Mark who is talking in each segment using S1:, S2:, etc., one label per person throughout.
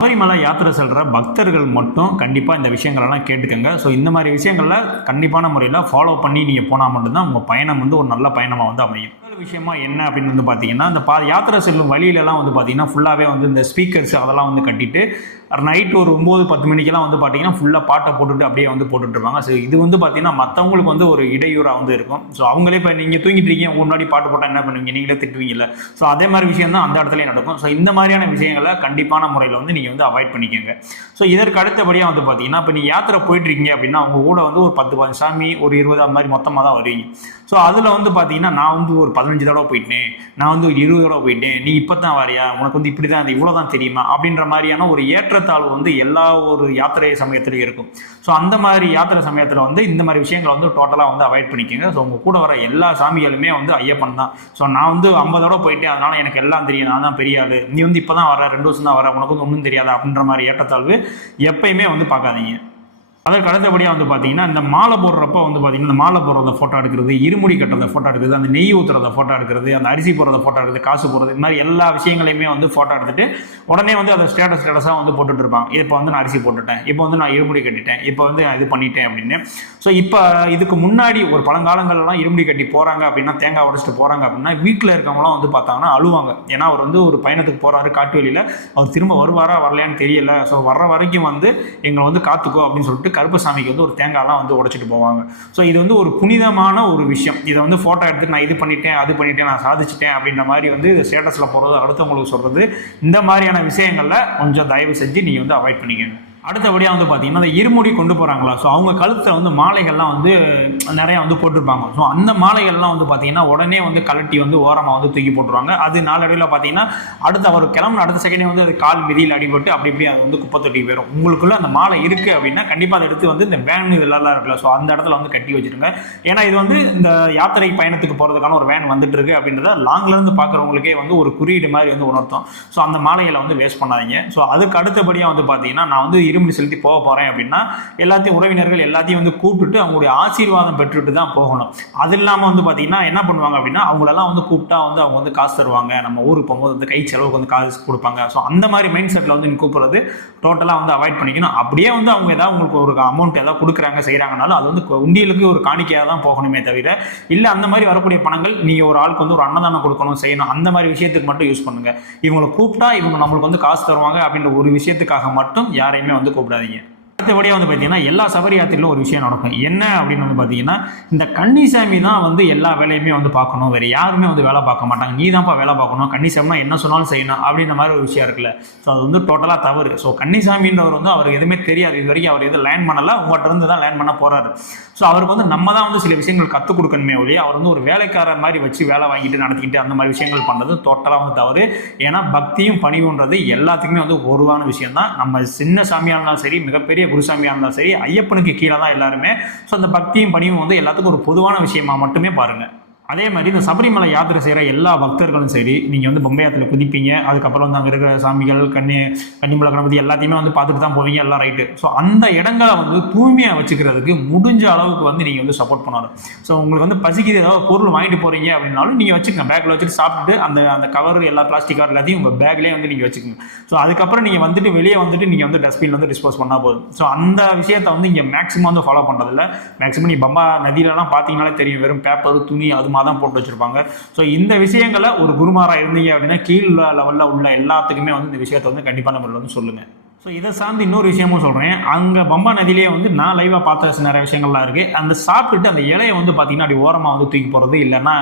S1: சபரிமலை யாத்திரை செல்கிற பக்தர்கள் மட்டும் கண்டிப்பாக இந்த விஷயங்களெல்லாம் கேட்டுக்கங்க. ஸோ இந்த மாதிரி விஷயங்களில் கண்டிப்பான முறையில் ஃபாலோ பண்ணி நீங்கள் போனால் மட்டும்தான் உங்கள் பயணம் வந்து ஒரு நல்ல பயணமாக வந்து அமையும். முதல் விஷயமா என்ன அப்படின்னு வந்து பார்த்தீங்கன்னா இந்த பா யாத்திரை செல்லும் வழியிலலாம் வந்து பார்த்தீங்கன்னா ஃபுல்லாகவே வந்து இந்த ஸ்பீக்கர்ஸ் அதெல்லாம் வந்து கட்டிட்டு நைட் ஒரு ஒம்பது பத்து மணிக்கெல்லாம் வந்து பார்த்தீங்கன்னா ஃபுல்லாக பாட்டை போட்டுட்டு அப்படியே வந்து போட்டுட்டு இருப்பாங்க. ஸோ இது வந்து பார்த்தீங்கன்னா மற்றவங்களுக்கு வந்து ஒரு இடையூறாக வந்து இருக்கும். ஸோ அவங்களே இப்போ நீங்கள் தூங்கிட்டு இருக்கீங்க உங்க முன்னாடி பாட்டு போட்டால் என்ன பண்ணுவீங்க? நீங்களே திட்டுவீங்கல்ல. ஸோ அதே மாதிரி விஷயம் தான் அந்த இடத்துலையும் நடக்கும். ஸோ இந்த மாதிரியான விஷயங்களை கண்டிப்பான முறையில் வந்து நீங்கள் வந்து அவாய்ட் பண்ணிக்கோங்க. ஸோ இதற்கு அடுத்தபடியாக வந்து பார்த்தீங்கன்னா இப்போ நீ யாத்திரை போயிட்டு இருக்கீங்க அப்படின்னா அவங்க கூட வந்து ஒரு பத்து பதினஞ்சு சாமி ஒரு இருபது அந்த மாதிரி மொத்தமாக தான் வருவீங்க. ஸோ அதில் வந்து பார்த்தீங்கன்னா நான் வந்து ஒரு பதினஞ்சு தடவை போயிட்டேன். நான் வந்து ஒரு இருபது தடவை போயிட்டேன். நீ இப்போ தான் வரியா உனக்கு வந்து இப்படி தான் இவ்வளோ தான் தெரியுமா? அப்படின்ற மாதிரியான ஒரு ஏற்றத்தாழ்வு வந்து எல்லா ஒரு யாத்திரை சமயத்துலையும் இருக்கும். ஸோ அந்த மாதிரி யாத்திரை சமயத்தில் வந்து இந்த மாதிரி விஷயங்களை வந்து டோட்டலாக வந்து அவாய்ட் பண்ணிக்கோங்க. ஸோ உங்கள் கூட வர எல்லா சாமிகளுமே வந்து ஐயப்பன் தான். ஸோ நான் வந்து ஐம்பது தடவை போயிட்டேன். அதனால் எனக்கு எல்லாம் தெரியும். நான் தான் பெரிய ஆளு. நீ வந்து இப்போ தான் வர ரெண்டு வருஷம் தான் வர உனக்கு வந்து ஒன்றும் தெரியாது. அப்படின்ற மாதிரி ஏற்றத்தாழ்வு எப்பயுமே வந்து பார்க்காதீங்க. அதற்கு அடுத்தபடியாக வந்து பார்த்தீங்கன்னா இந்த மாலை போடுறப்ப வந்து பார்த்தீங்கன்னா இந்த மாலை போடுறத ஃபோட்டோ எடுக்கிறது இருமுடி கட்டுறத ஃபோட்டோ எடுக்கிறது அந்த நெய் ஊற்றுறத ஃபோட்டோ எடுக்கிறது அந்த அரிசி போடுறத ஃபோட்டோ எடுக்கிறது காசு போடுறது இந்த மாதிரி எல்லா விஷயங்களையுமே வந்து ஃபோட்டோ எடுத்துட்டு உடனே வந்து அதை ஸ்டேட்டஸ் ஸ்டேட்டஸாக வந்து போட்டுட்டு இருப்பாங்க. இப்போ வந்து நான் அரிசி போட்டுட்டேன் இப்போ வந்து நான் இருமுடி கட்டிட்டேன் இப்போ வந்து நான் இது பண்ணிட்டேன் அப்படின்னு. ஸோ இப்போ இதுக்கு முன்னாடி ஒரு பழங்காலங்கள்லாம் இருமுடி கட்டி போகிறாங்க அப்படின்னா தேங்காய் உடைச்சிட்டு போகிறாங்க அப்படின்னா வீட்டில் இருக்கவங்களாம் வந்து பார்த்தாங்கன்னா அழுவாங்க. ஏன்னா அவர் வந்து ஒரு பயணத்துக்கு போகிறாரு காட்டு வெளியில் அவர் திரும்ப வருவாரா வரலையான்னு தெரியல. ஸோ வர்ற வரைக்கும் வந்து எங்களை வந்து காத்துக்கோ அப்படின்னு சொல்லிட்டு கருப்பசாமிக்கு வந்து ஒரு தேங்காய்லாம் வந்து உடைச்சிட்டு போவாங்க. ஸோ இது வந்து ஒரு புனிதமான ஒரு விஷயம். இதை வந்து ஃபோட்டோ எடுத்து நான் இது பண்ணிட்டேன் அது பண்ணிட்டேன் நான் சாதிச்சிட்டேன் அப்படின்ற மாதிரி வந்து ஸ்டேட்டஸில் போடுறது அடுத்தவங்களுக்கு சொல்கிறது இந்த மாதிரியான விஷயங்களில் கொஞ்சம் தயவு செஞ்சு நீங்கள் வந்து அவாய்ட் பண்ணிக்கோங்க. அடுத்தபடியாக வந்து பார்த்தீங்கன்னா அந்த இருமுடி கொண்டு போகிறாங்களா ஸோ அவங்க கழுத்தில் வந்து மாலைகள்லாம் வந்து நிறையா வந்து போட்டிருப்பாங்க. ஸோ அந்த மாலைகள்லாம் வந்து பார்த்தீங்கன்னா உடனே வந்து கலட்டி வந்து ஓரமாக வந்து தூக்கி போட்டுருவாங்க. அது நாளடைவில் பார்த்தீங்கன்னா அடுத்து அவர் கிளம்புன அடுத்த செகண்டே வந்து அது கால் மிதியில் அடிபட்டு அப்படி இப்படி அது வந்து குப்பை தொட்டி போயிடும் உங்களுக்குள்ளே அந்த மாலை இருக்குது அப்படின்னா கண்டிப்பாக அதை எடுத்து வந்து இந்த வேன் இதெல்லாம் இருக்குல்ல. ஸோ அந்த இடத்துல வந்து கட்டி வச்சுருங்க. ஏன்னா இது வந்து இந்த யாத்திரை பயணத்துக்கு போகிறதுக்கான ஒரு வேன் வந்துட்டு இருக்கு அப்படின்றத லாங்லேருந்து பார்க்குறவங்களுக்கே வந்து ஒரு குறியீடு மாதிரி வந்து உணர்த்தும். ஸோ அந்த மாலைகளை வந்து வேஸ்ட் பண்ணாதீங்க. ஸோ அதுக்கு அடுத்தபடியாக வந்து பார்த்தீங்கன்னா நான் வந்து இருமுடி செலுத்தி போக போகிறேன் அப்படின்னா எல்லாத்தையும் உறவினர்கள் எல்லாத்தையும் வந்து கூப்பிட்டுட்டு அவங்களுடைய ஆசீர்வாதம் பெற்றுட்டு தான் போகணும். அது இல்லாமல் வந்து பார்த்தீங்கன்னா என்ன பண்ணுவாங்க அப்படின்னா அவங்களெல்லாம் வந்து கூப்பிட்டா வந்து அவங்க வந்து காசு தருவாங்க. நம்ம ஊருக்கு போகும்போது வந்து கை செலவுக்கு வந்து காசு கொடுப்பாங்க. ஸோ அந்த மாதிரி மைண்ட் செட்டில் வந்து நீ டோட்டலாக வந்து அவாய்ட் பண்ணிக்கணும். அப்படியே வந்து அவங்க ஏதாவது உங்களுக்கு ஒரு அமௌண்ட் ஏதாவது கொடுக்குறாங்க செய்கிறாங்கனாலும் அது வந்து உண்டியலுக்கு ஒரு காணிக்கையாக தான் போகணுமே தவிர இல்லை அந்த மாதிரி வரக்கூடிய பணங்கள் நீங்கள் ஒரு ஆளுக்கு வந்து ஒரு அன்னதானம் கொடுக்கணும் செய்யணும் அந்த மாதிரி விஷயத்துக்கு மட்டும் யூஸ் பண்ணுங்கள் இவங்களை கூப்பிட்டா இவங்க நம்மளுக்கு வந்து காசு தருவாங்க அப்படின்ற ஒரு விஷயத்துக்காக மட்டும் யாரையுமே வந்து கூப்பிடாதீங்க. அடுத்தபடியாக வந்து பார்த்தீங்கன்னா எல்லா சபரி யாத்திரையிலும் ஒரு விஷயம் நடக்கும். என்ன அப்படின்னு வந்து பார்த்தீங்கன்னா இந்த கன்னிசாமி தான் வந்து எல்லா வேலையுமே வந்து பார்க்கணும். வேறு யாருமே வந்து வேலை பார்க்க மாட்டாங்க. நீ தான்ப்பா வேலை பார்க்கணும். கன்னிசாமினா என்ன சொன்னாலும் செய்யணும் அப்படின்ற மாதிரி ஒரு விஷயம் இருக்குல்ல. ஸோ அது வந்து டோட்டலாக தவறு. ஸோ கன்னிசாமின்றவர் வந்து அவருக்கு எதுவுமே தெரியாது. இது வரைக்கும் அவர் எதுவும் லேர்ன் பண்ணலை. உங்கள்கிட்ட இருந்து தான் லேர்ன் பண்ண போகிறாரு ஸோ அவருக்கு வந்து நம்ம தான் வந்து சில விஷயங்கள் கற்றுக் கொடுக்கணுமே ஒழிய அவர் வந்து ஒரு வேலைக்காரர் மாதிரி வச்சு வேலை வாங்கிட்டு நடத்திக்கிட்டு அந்த மாதிரி விஷயங்கள் பண்ணுறது டோட்டலாக வந்து தவறு. ஏன்னா பக்தியும் பணிவுன்றது எல்லாத்துக்குமே வந்து ஒருவான விஷயம் தான் நம்ம சின்ன சாமியாக இருந்தாலும் சரி மிகப்பெரிய குருசாமியாக இருந்தாலும் சரி ஐயப்பனுக்கு கீழே தான் எல்லாருமே. ஸோ அந்த பக்தியும் பணியும் வந்து எல்லாத்துக்கும் ஒரு பொதுவான விஷயமா மட்டுமே பாருங்கள் அதே மாதிரி இந்த சபரிமலை யாத்திரை செய்கிற எல்லா பக்தர்களும் சரி நீங்கள் வந்து பொம்பை யாத்திரை குதிப்பீங்க அதுக்கப்புறம் வந்து அங்கே இருக்கிற சாமிகள் கண்ணி கன்னிமலை கணபதி எல்லாத்தையுமே வந்து பார்த்துட்டு தான் போவீங்க எல்லாம் ரைட்டு ஸோ அந்த இடங்களை வந்து தூய்மையாக வச்சுக்கிறதுக்கு முடிஞ்ச அளவுக்கு வந்து நீங்கள் வந்து சப்போர்ட் பண்ணணும். ஸோ உங்களுக்கு வந்து பசிக்குது ஏதாவது பொருள் வாங்கிட்டு போகிறீங்க அப்படின்னாலும் நீங்கள் வச்சுக்கோங்க. பேக்கில் வச்சுட்டு சாப்பிட்டுட்டு அந்த அந்த கவர் எல்லா பிளாஸ்டிக் கவர் எல்லாத்தையும் உங்கள் பேக்லேயே வந்து நீங்கள் வச்சுக்கோங்க. ஸோ அதுக்கப்புறம் நீங்கள் வந்துட்டு வெளியே வந்துட்டு நீங்கள் வந்து டஸ்ட்பின் வந்து டிஸ்போஸ் பண்ணால் போதும். ஸோ அந்த விஷயத்தை வந்து இங்கே மேக்ஸிமம் வந்து ஃபாலோ பண்ணுறதில்ல மேக்ஸிமம் நீங்கள் பம்பா நதியிலலாம் பார்த்தீங்கனாலே தெரியும். வெறும் பேப்பர் துணி அது மாதிரி தான் போட்டு வச்சுருப்பாங்க. ஸோ இந்த விஷயங்களை ஒரு குருமாராக இருந்தீங்க அப்படின்னா கீழ் லெவலில் உள்ள எல்லாத்துக்குமே வந்து இந்த விஷயத்தை வந்து கண்டிப்பான முறையில் வந்து சொல்லுங்கள் ஸோ இதை சார்ந்து இன்னொரு விஷயமும் சொல்கிறேன் அங்கே பம்பா நதியிலேயே வந்து நான் லைவாக பார்த்த நிறைய விஷயங்கள்லாம் இருக்குது அந்த சாப்பிட்டுட்டு அந்த இலையை வந்து பார்த்தீங்கன்னா அப்படி ஓரமாக வந்து தூக்கி போடுறது இல்லைன்னா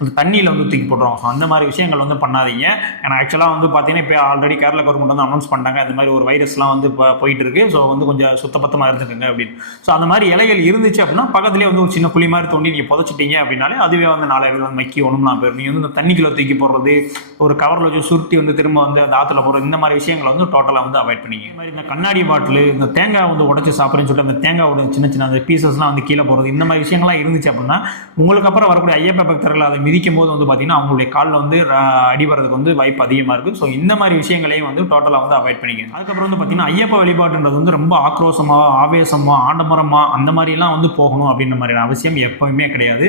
S1: அந்த தண்ணியில் வந்து தூக்கி போடுறோம் ஸோ அந்த மாதிரி விஷயங்கள் வந்து பண்ணாதீங்க. ஏன்னா ஆக்சுவலாக வந்து பார்த்தீங்கன்னா இப்போ ஆல்ரெடி கேரள கவர்மெண்ட் வந்து அனௌன்ஸ் பண்ணிட்டாங்க. அந்த மாதிரி ஒரு வைரஸ்லாம் வந்து இப்போ போயிட்டு இருக்கு. ஸோ வந்து கொஞ்சம் சுத்தபத்தமாக இருந்துக்கோங்க அப்படின்னு. ஸோ அந்த மாதிரி இலைகள் இருந்துச்சு அப்படின்னா பக்கத்துலேயே வந்து ஒரு சின்ன குழி மாதிரி தோண்டி நீங்கள் புதைச்சிட்டீங்க அப்படின்னாலே அதுவே வந்து நாலாயிரம் வந்து மக்கி ஒன்றும் நான் போயிடும் நீங்கள் வந்து இந்த தண்ணிக்குள்ளே தூக்கி போடுறது ஒரு கவரில் வச்சு சுருட்டி வந்து திரும்ப வந்து அந்த ஆற்றுல போடுறது இந்த மாதிரி விஷயங்களை வந்து டோட்டலாக வந்து அவாய்ட் பண்ணிங்க இந்த மாதிரி இந்த கண்ணாடி பாட்டில் இந்த தேங்காய் வந்து உடச்சி சாப்பிட்றேன்னு சொல்லிட்டு அந்த தேங்காயோட சின்ன சின்ன அந்த பீசஸ்லாம் வந்து கீழே போகிறது இந்த மாதிரி விஷயங்கள்லாம் இருந்துச்சு அப்படின்னா உங்களுக்கு அப்புறம் வரக்கூடிய ஐயப்ப பக்தர்கள் அதை மிதிக்கும் போது வந்து பார்த்தீங்கன்னா அவங்களுடைய காலில் வந்து அடிபடுறதுக்கு வந்து வாய்ப்பு அதிகமாக இருக்குது ஸோ இந்த மாதிரி விஷயங்களையும் வந்து டோட்டலாக வந்து அவாய்ட் பண்ணிக்கணும் அதுக்கப்புறம் வந்து பார்த்தீங்கன்னா ஐயப்ப வழிபாட்டுன்றது வந்து ரொம்ப ஆக்ரோஷமாக ஆவேசமாக ஆடம்பரமாக அந்த மாதிரிலாம் வந்து போகணும் அப்படின்ற மாதிரியான அவசியம் எப்பவுமே கிடையாது.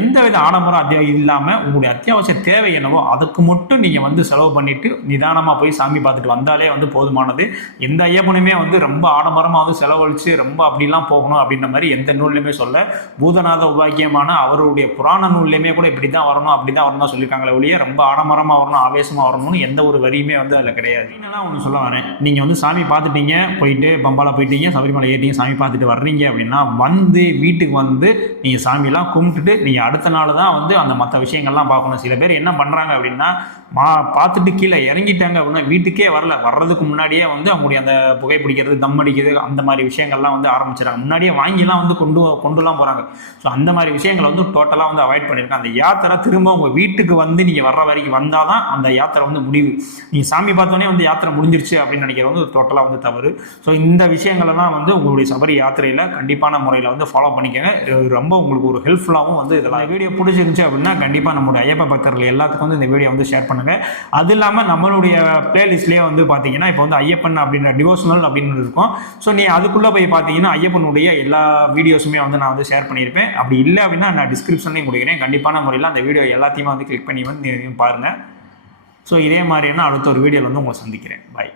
S1: எந்த வித ஆடம்பரம் அத்தியா இல்லாமல் உங்களுடைய அத்தியாவசிய தேவை என்னவோ அதுக்கு மட்டும் நீங்கள் வந்து செலவு பண்ணிட்டு நிதானமாக போய் சாமி பார்த்துட்டு வந்தாலே வந்து போதுமானது. எந்த ஐயப்பனுமே வந்து ரொம்ப ஆடம்பரமாக வந்து செலவழித்து ரொம்ப அப்படிலாம் போகணும் அப்படின்ற மாதிரி எந்த நூல்லையுமே சொல்ல. பூதநாத உபாக்கியமான அவருடைய புராண நூல்லையுமே கூட இப்படி தான் வரணும் அப்படி தான் வரணும் சொல்லியிருக்காங்களே ஒழிய ரொம்ப ஆடம்பரமாக வரணும் ஆவேசமாக வரணும்னு எந்த ஒரு வரியுமே வந்து அதில் கிடையாது. என்னெல்லாம் ஒன்று சொல்ல வரேன். நீங்கள் வந்து சாமி பார்த்துட்டீங்க போயிட்டு பம்பால போயிட்டீங்க சபரிமலை ஏறிட்டீங்க சாமி பார்த்துட்டு வர்றீங்க அப்படின்னா வந்து வீட்டுக்கு வந்து நீங்கள் சாமிலாம் கும்பிட்டுட்டு நீங்கள் அடுத்த நாள் தான் வந்து அந்த மற்ற விஷயங்கள்லாம் பார்க்கணும். சில பேர் என்ன பண்ணுறாங்க அப்படின்னா மா பார்த்துட்டு கீழே இறங்கிட்டாங்க அப்படின்னா வீட்டுக்கே வரல. வர்றதுக்கு முன்னாடியே வந்து அவங்களுடைய அந்த புகைப்பிடிக்கிறது தம் அடிக்கிறது அந்த மாதிரி விஷயங்கள்லாம் வந்து ஆரம்பிச்சிடறாங்க. முன்னாடியே வாங்கிலாம் வந்து கொண்டு கொண்டுலாம் போகிறாங்க ஸோ அந்த மாதிரி விஷயங்களை வந்து டோட்டலாக வந்து அவாய்ட் பண்ணியிருக்கேன் அந்த யாத்திரை திரும்ப உங்கள் வீட்டுக்கு வந்து நீங்கள் வர்ற வரைக்கும் வந்தால் தான் அந்த யாத்திரை வந்து முடிவு நீங்கள் சாமி பார்த்தோன்னே வந்து யாத்திரை முடிஞ்சிருச்சு அப்படின்னு நினைக்கிறது வந்து டோட்டலாக வந்து தவறு. ஸோ இந்த விஷயங்களெல்லாம் வந்து உங்களுடைய சபரி யாத்திரையில் கண்டிப்பான முறையில் வந்து ஃபாலோ பண்ணிக்கங்க. ரொம்ப உங்களுக்கு ஒரு ஹெல்ப்ஃபுல்லாகவும் வந்து இதெல்லாம் வீடியோ பிடிச்சிருந்துச்சு அப்படின்னா கண்டிப்பாக நம்மளுடைய ஐயப்ப பக்தர்கள் எல்லாத்துக்கும் வந்து இந்த வீடியோ வந்து ஷேர் பண்ணுங்கள் அது இல்லாமல் நம்மளுடைய பிளேலிஸ்ட்லேயே வந்து பார்த்தீங்கன்னா இப்போ வந்து ஐயப்பன் அப்படின்ற டிவோஷனல் அப்படின்னு இருக்கும். ஸோ நீ அதுக்குள்ளே போய் பார்த்தீங்கன்னா ஐயப்பனுடைய எல்லா வீடியோஸுமே வந்து நான் வந்து ஷேர் பண்ணியிருப்பேன். அப்படி இல்லை அப்படின்னா நான் டிஸ்கிரிப்ஷன்லையும் கொடுக்குறேன். கண்டிப்பான முறையில் அந்த வீடியோ எல்லாத்தையுமே வந்து கிளிக் பண்ணி வந்து பாருங்கள் ஸோ இதே மாதிரியான அடுத்த ஒரு வீடியோவில் வந்து உங்களை சந்திக்கிறேன். பாய்